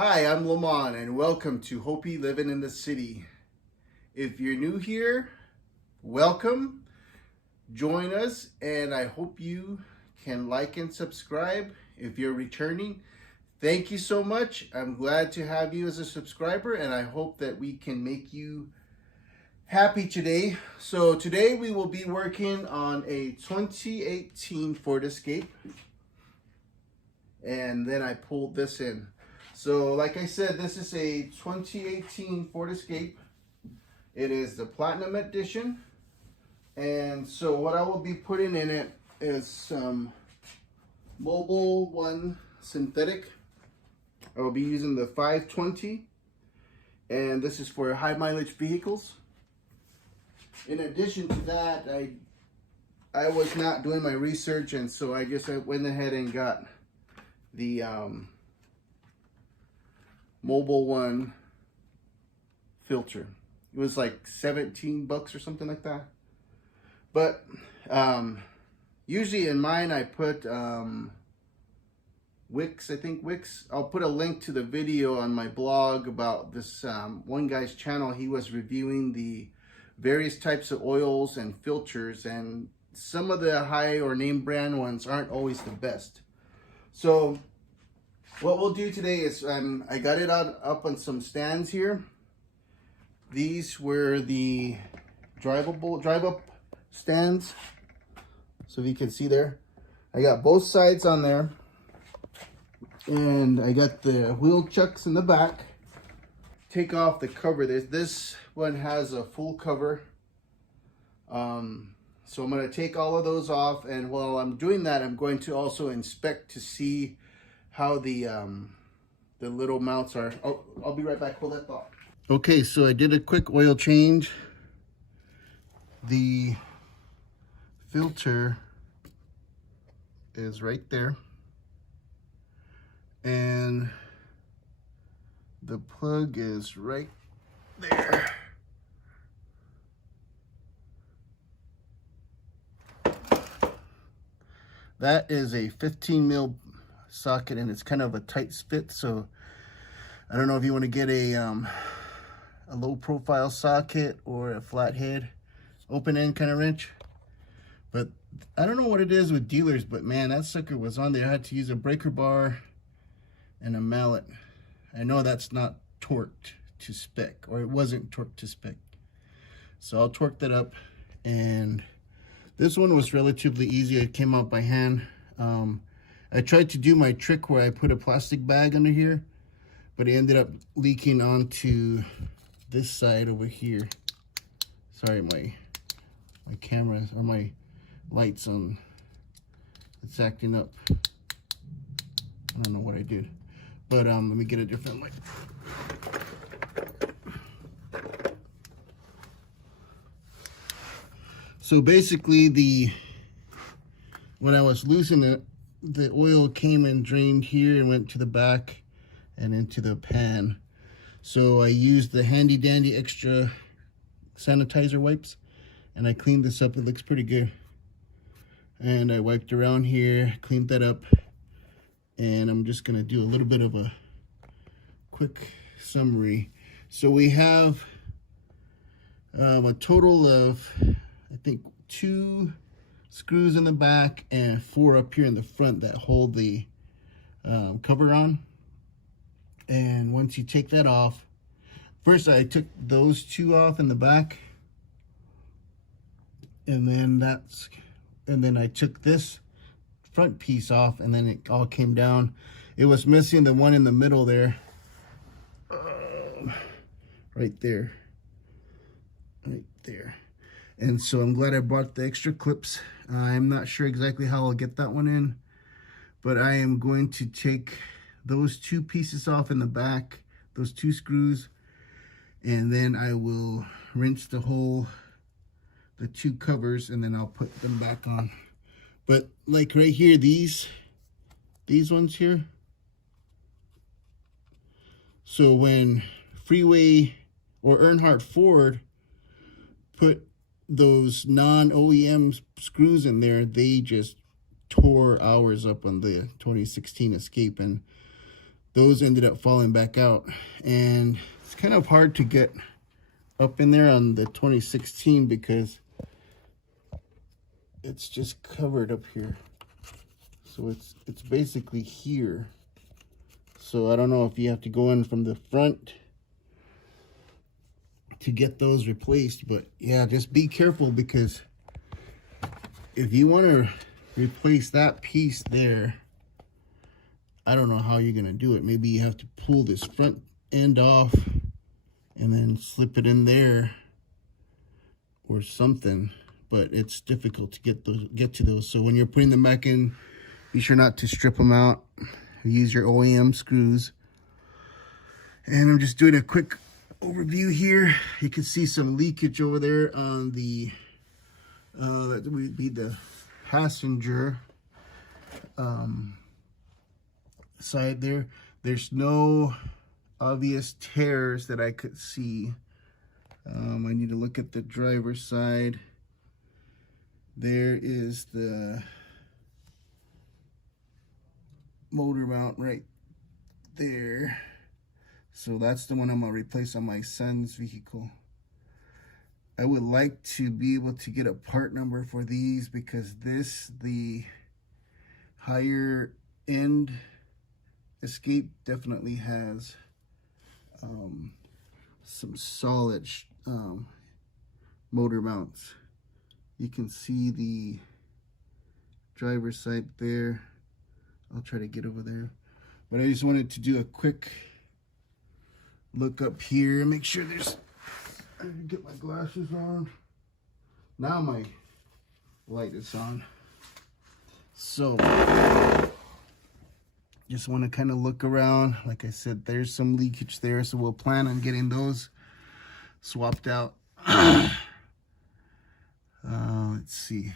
Hi, I'm Lamont and welcome to Hopi Living in the City. If you're new here, welcome. Join us and I hope you can like and subscribe. If you're returning, thank you so much. I'm glad to have you as a subscriber and I hope that we can make you happy today. So today we will be working on a 2018 Ford Escape. And then I pulled this in. So like I said, this is a 2018 Ford Escape. It is the Platinum Edition. And so what I will be putting in it is some Mobil 1 synthetic. I will be using the 520. And this is for high mileage vehicles. In addition to that, I was not doing my research, and so I went ahead and got the Mobil 1 filter. It was like 17 bucks or something like that. But usually in mine I put Wix, I think Wix. I'll put a link to the video on my blog about this one guy's channel. He was reviewing the various types of oils and filters, and some of the high or name brand ones aren't always the best. So what we'll do today is I got it up on some stands here. These were the drive up stands. So if you can see there, I got both sides on there, and I got the wheel chucks in the back. Take off the cover. This one has a full cover. So I'm going to take all of those off, and while I'm doing that, I'm going to also inspect to see how the little mounts are. I'll be right back. Hold that thought. Okay, so I did a quick oil change. The filter is right there, and the plug is right there. That is a 15 mil socket, and it's kind of a tight fit, so I don't know if you want to get a low profile socket or a flathead open end kind of wrench. But I don't know what it is with dealers, but man, that sucker was on there. I had to use a breaker bar and a mallet. I know that's not torqued to spec, or it wasn't torqued to spec. So I'll torque that up, and this one was relatively easy. It came out by hand. I tried to do my trick where I put a plastic bag under here, but it ended up leaking onto this side over here. Sorry, my camera, or my lights on, it's acting up. I don't know what I did, but let me get a different light. So basically, when I was loosening it, the oil came and drained here and went to the back and into the pan. So I used the handy dandy extra sanitizer wipes, and I cleaned this up. It looks pretty good. And I wiped around here, cleaned that up, and I'm just gonna do a little bit of a quick summary. So we have a total of, I think, 2 screws in the back and 4 up here in the front that hold the cover on. And once you take that off, first I took those 2 off in the back, and then I took this front piece off, and then it all came down. It was missing the one in the middle there, right there. And so I'm glad I bought the extra clips. I'm not sure exactly how I'll get that one in, but I am going to take those 2 pieces off in the back, those 2 screws, and then I will rinse the 2 covers, and then I'll put them back on. But like right here, these ones here. So when Freeway or Earnhardt Ford put those non-OEM screws in there, they just tore ours up on the 2016 Escape, and those ended up falling back out, and it's kind of hard to get up in there on the 2016 because it's just covered up here. So it's basically here. So I don't know if you have to go in from the front to get those replaced, but yeah, just be careful, because if you want to replace that piece there, I don't know how you're going to do it. Maybe you have to pull this front end off and then slip it in there or something, but it's difficult to get to those. So when you're putting them back in, be sure not to strip them out. Use your OEM screws. And I'm just doing a quick overview here. You can see some leakage over there on the that would be the passenger side there. There's no obvious tears that I could see. I need to look at the driver's side. There is the motor mount right there. So that's the one I'm gonna replace on my son's vehicle. I would like to be able to get a part number for these, because the higher end Escape definitely has some solid motor mounts. You can see the driver's side there. I'll try to get over there, but I just wanted to do a quick look up here and make sure there's, I need to get my glasses on. Now my light is on. So just want to kind of look around. Like I said, there's some leakage there, so we'll plan on getting those swapped out. Let's see.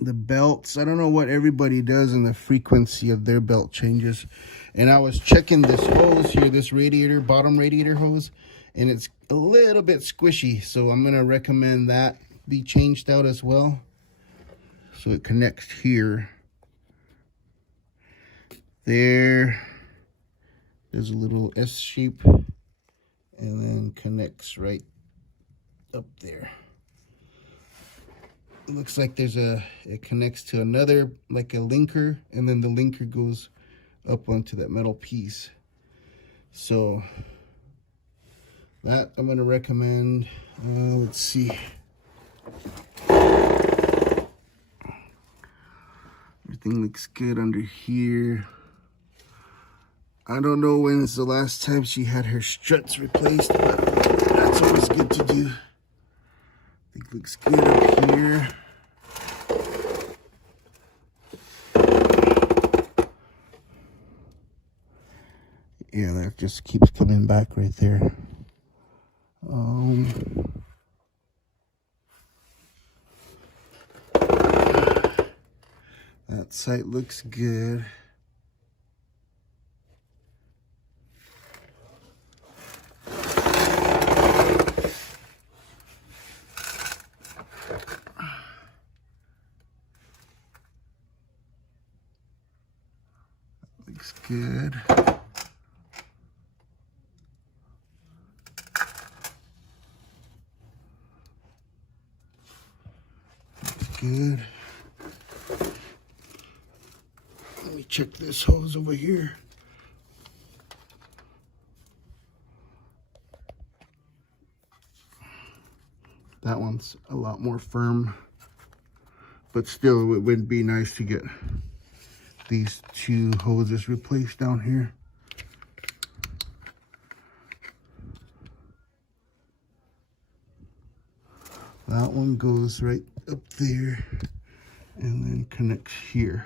The belts, I don't know what everybody does in the frequency of their belt changes. And I was checking this hose here, this radiator, bottom radiator hose, and it's a little bit squishy. So I'm going to recommend that be changed out as well. So it connects here. There's a little S shape, and then connects right up there. It looks like it connects to another, like a linker, and then the linker goes up onto that metal piece. So that I'm going to recommend. Let's see. Everything looks good under here. I don't know when's the last time she had her struts replaced, but that's always good to do. I think it looks good up here. Yeah, that just keeps coming back right there. That sight looks good. Looks good. Looks good. Let me check this hose over here. That one's a lot more firm, but still it would be nice to get these two hoses replaced down here. That one goes right up there and then connects here.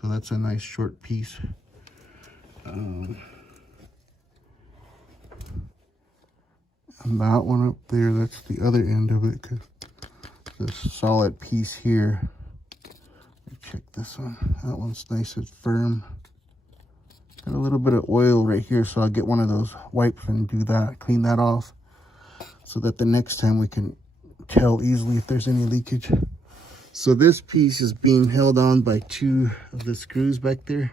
So that's a nice short piece. And that one up there, that's the other end of it, because this solid piece here. Check this one. That one's nice and firm. Got a little bit of oil right here, so I'll get one of those wipes and do that, clean that off, so that the next time we can tell easily if there's any leakage. So this piece is being held on by 2 of the screws back there.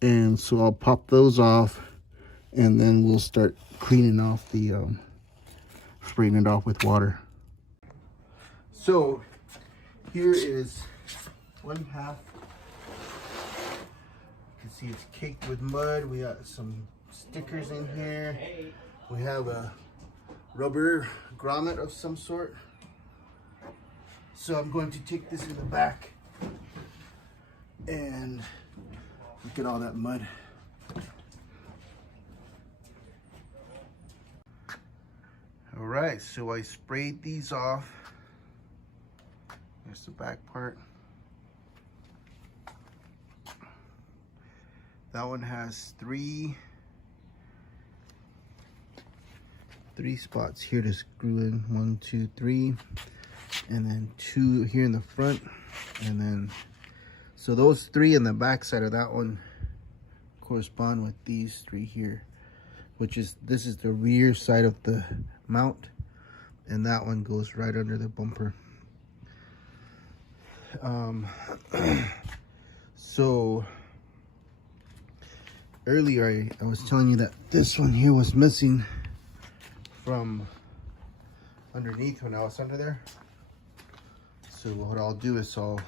And so I'll pop those off, and then we'll start cleaning off the, spraying it off with water. So here is one half. You can see it's caked with mud. We got some stickers in here. We have a rubber grommet of some sort. So I'm going to take this in the back and look at all that mud. All right, so I sprayed these off. There's the back part. That one has three spots here to screw in. 1, 2, 3, and then 2 here in the front, and then so those 3 in the back side of that one correspond with these 3 here, which is, this is the rear side of the mount, and that one goes right under the bumper. So earlier I was telling you that this one here was missing from underneath when I was under there. So what I'll do is I'll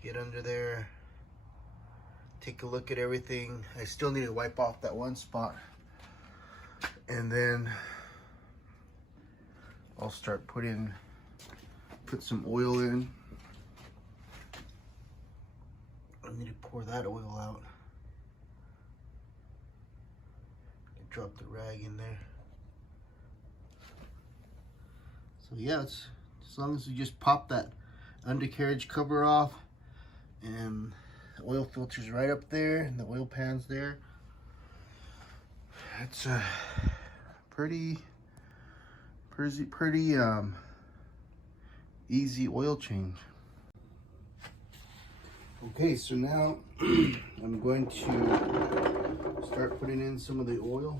get under there, take a look at everything. I still need to wipe off that one spot, and then I'll start put some oil in. I need to pour that oil out. Drop the rag in there. So yeah, it's, as long as you just pop that undercarriage cover off, and the oil filter's right up there, and the oil pan's there. It's a pretty easy oil change. Okay, so now I'm going to start putting in some of the oil.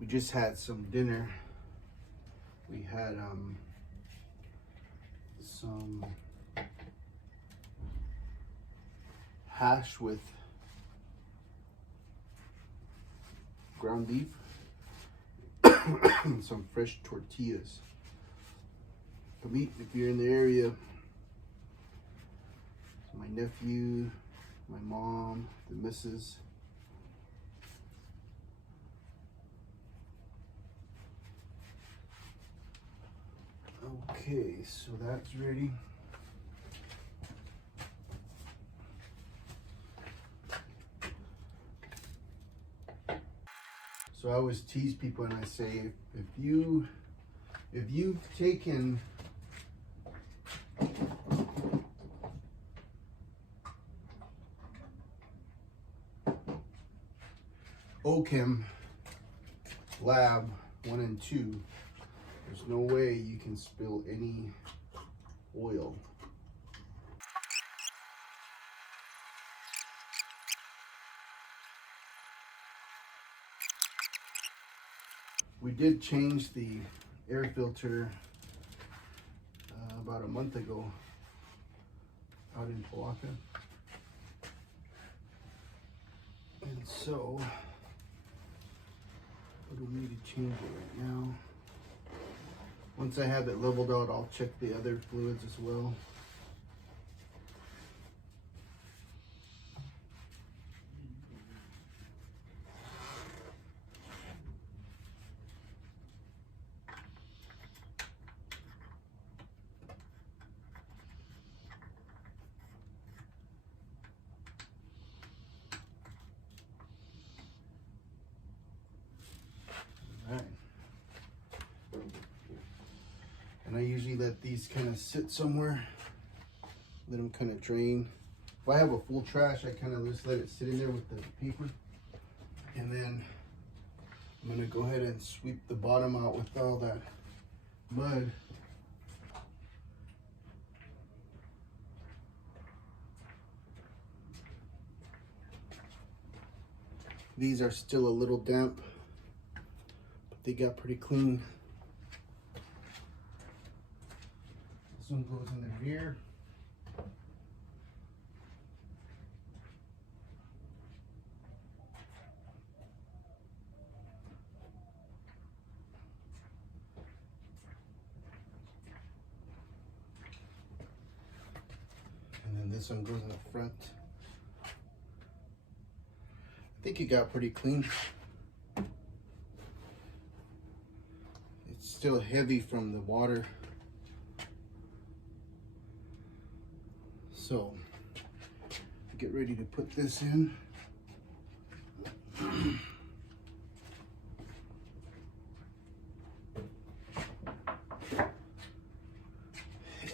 We just had some dinner. We had some hash with ground beef and some fresh tortillas. Come eat if you're in the area. My nephew, my mom, the missus. Okay, so that's ready. So I always tease people and I say, if you've taken OCHEM Lab 1 and 2, there's no way you can spill any oil. We did change the air filter about a month ago out in Palaka. And so, what do we need to change it right now? Once I have it leveled out, I'll check the other fluids as well. And I usually let these kind of sit somewhere, let them kind of drain. If I have a full trash, I kind of just let it sit in there with the paper. And then I'm gonna go ahead and sweep the bottom out with all that mud. These are still a little damp, but they got pretty clean. This one goes in the rear. And then this one goes in the front. I think it got pretty clean. It's still heavy from the water. So, get ready to put this in.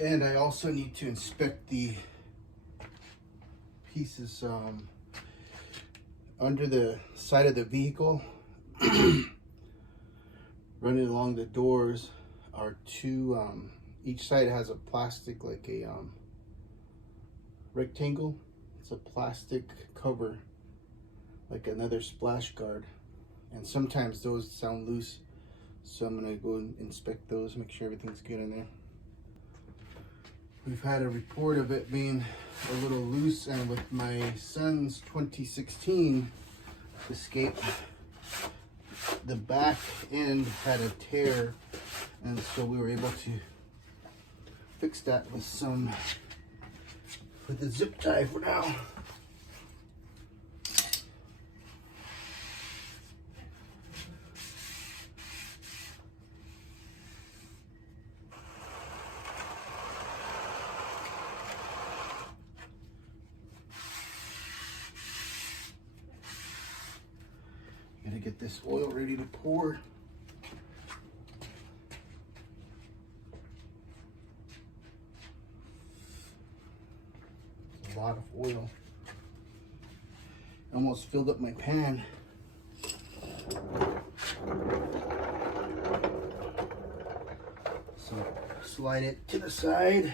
And I also need to inspect the pieces under the side of the vehicle. Running along the doors are two, each side has a plastic, like a rectangle. It's a plastic cover, like another splash guard. And sometimes those sound loose. So I'm gonna go and inspect those, make sure everything's good in there. We've had a report of it being a little loose, and with my son's 2016 Escape, the back end had a tear, and so we were able to fix that with a zip tie for now. Gotta get this oil ready to pour. It's a lot of oil. Almost filled up my pan. So slide it to the side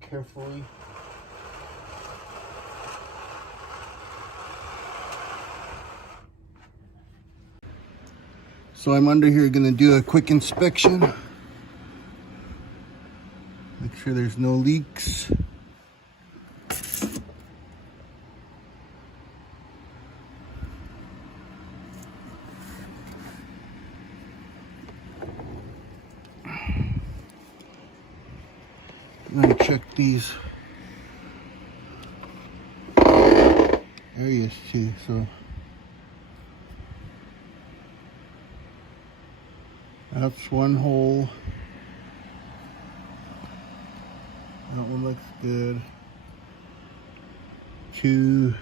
carefully. So I'm under here gonna do a quick inspection. Make sure there's no leaks. I'm gonna check these areas too, so that's one hole. That one looks good. 2,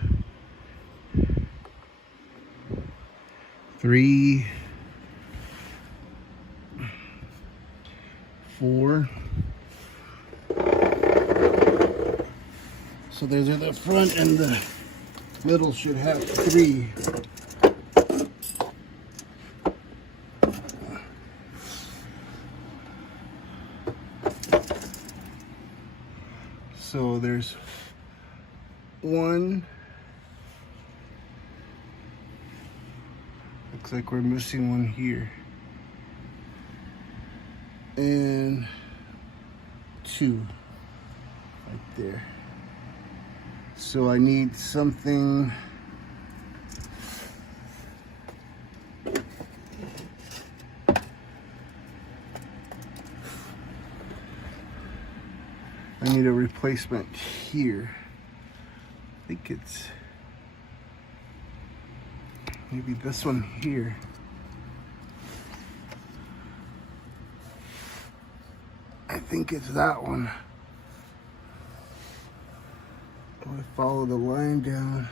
3, 4. So there's the front, and the middle should have 3. So there's 1. Looks like we're missing one here. And 2 right there. So I need something I need a replacement here. I think it's maybe this one here. I think it's that one. I follow the line down.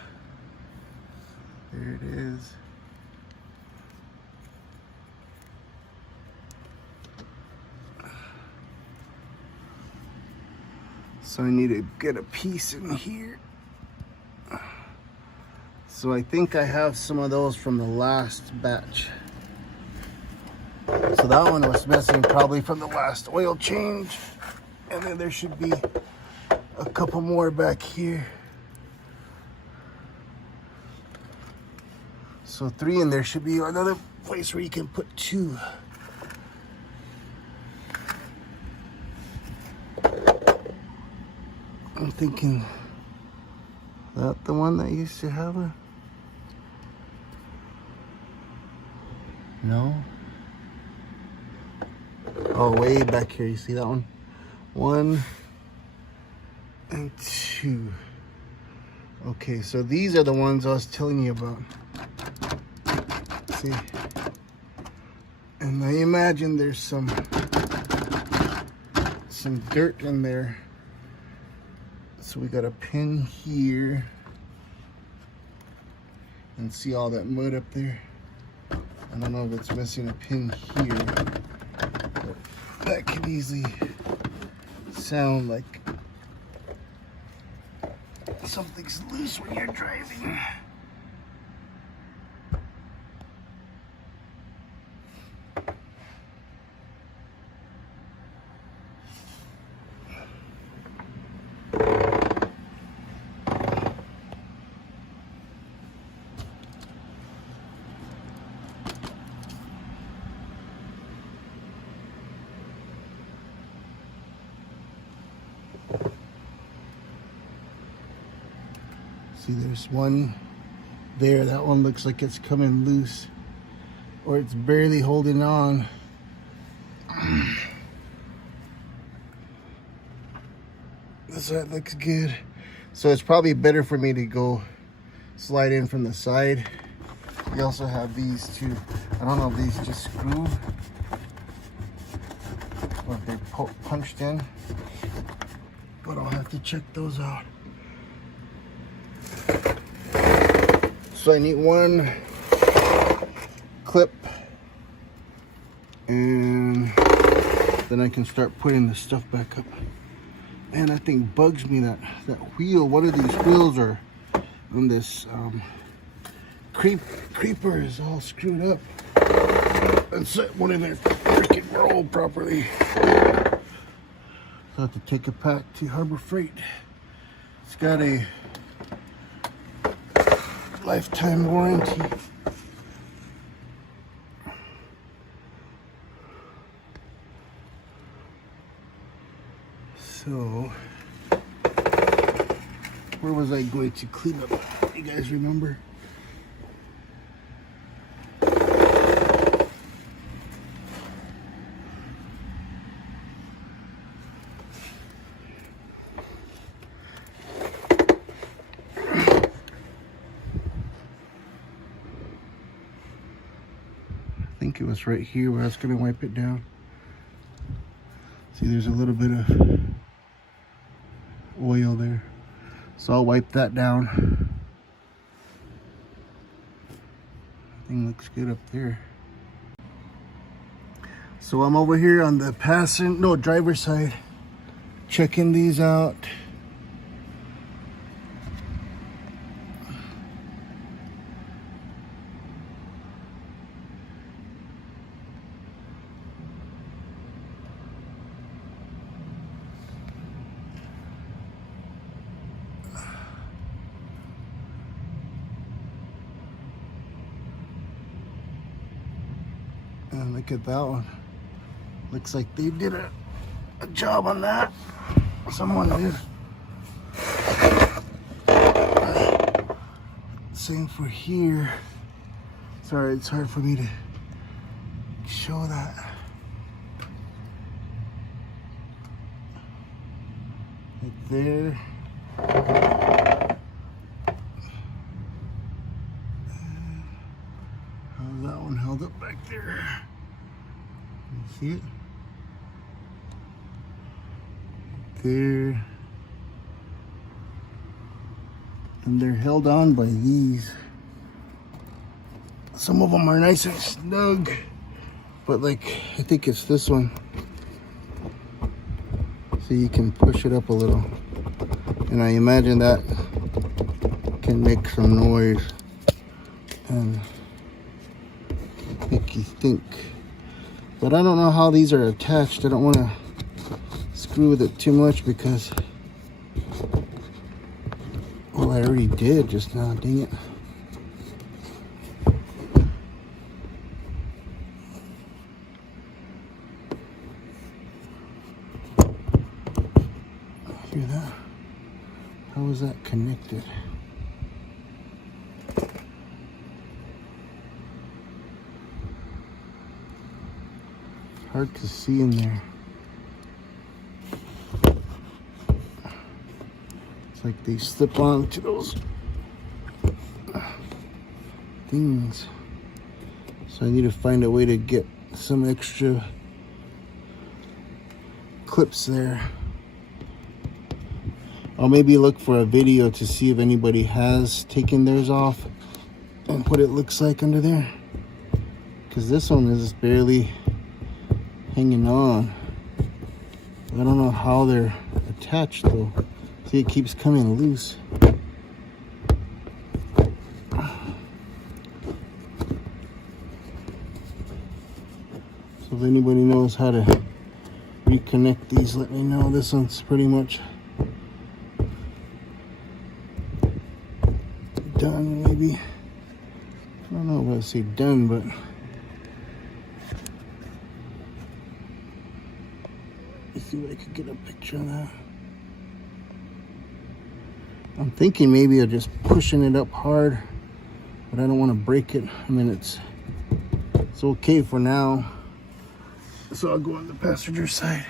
There it is. So I need to get a piece in here. So I think I have some of those from the last batch. So that one was missing probably from the last oil change. And then there should be a couple more back here. So 3, and there should be another place where you can put 2. I'm thinking that the one that used to have a... No. Oh, way back here. You see that one? 1 and 2. Okay, so these are the ones I was telling you about. See? And I imagine there's some dirt in there. So we got a pin here. And see all that mud up there? I don't know if it's missing a pin here. But that could easily sound like something's loose when you're driving. See, there's one there. That one looks like it's coming loose, or it's barely holding on. This side looks good. So it's probably better for me to go slide in from the side. We also have these two. I don't know if these just screw or if they're punched in, but I'll have to check those out. So I need one clip, and then I can start putting the stuff back up. And that thing bugs me, that wheel. One of these wheels are on this creeper is all screwed up. And so one of them freaking roll properly. So I have to take it back to Harbor Freight. It's got a lifetime warranty. So, where was I going to clean up? You guys remember? I think it was right here where I was going to wipe it down. See, there's a little bit of oil there. So I'll wipe that down. Thing looks good up there. So I'm over here on the driver's side, checking these out. And look at that one. Looks like they did a job on that. Someone did. Same for here. Sorry, it's hard for me to show that. Right there. How's that one held up back there? You see it? There. And they're held on by these. Some of them are nice and snug, but like, I think it's this one. So you can push it up a little. And I imagine that can make some noise and make you think. But I don't know how these are attached. I don't want to screw with it too much because, well, I already did just now, dang it. figure that. How is that connected? Hard to see in there. It's like they slip onto those things. So I need to find a way to get some extra clips there. I'll maybe look for a video to see if anybody has taken theirs off and what it looks like under there. Because this one is barely hanging on. I don't know how they're attached though. See, it keeps coming loose. So if anybody knows how to reconnect these, let me know. This one's pretty much done, maybe. I don't know if I say done, but let's see if I could get a picture of that. I'm thinking maybe I'm just pushing it up hard, but I don't want to break it. I mean, it's okay for now. So I'll go on the passenger side.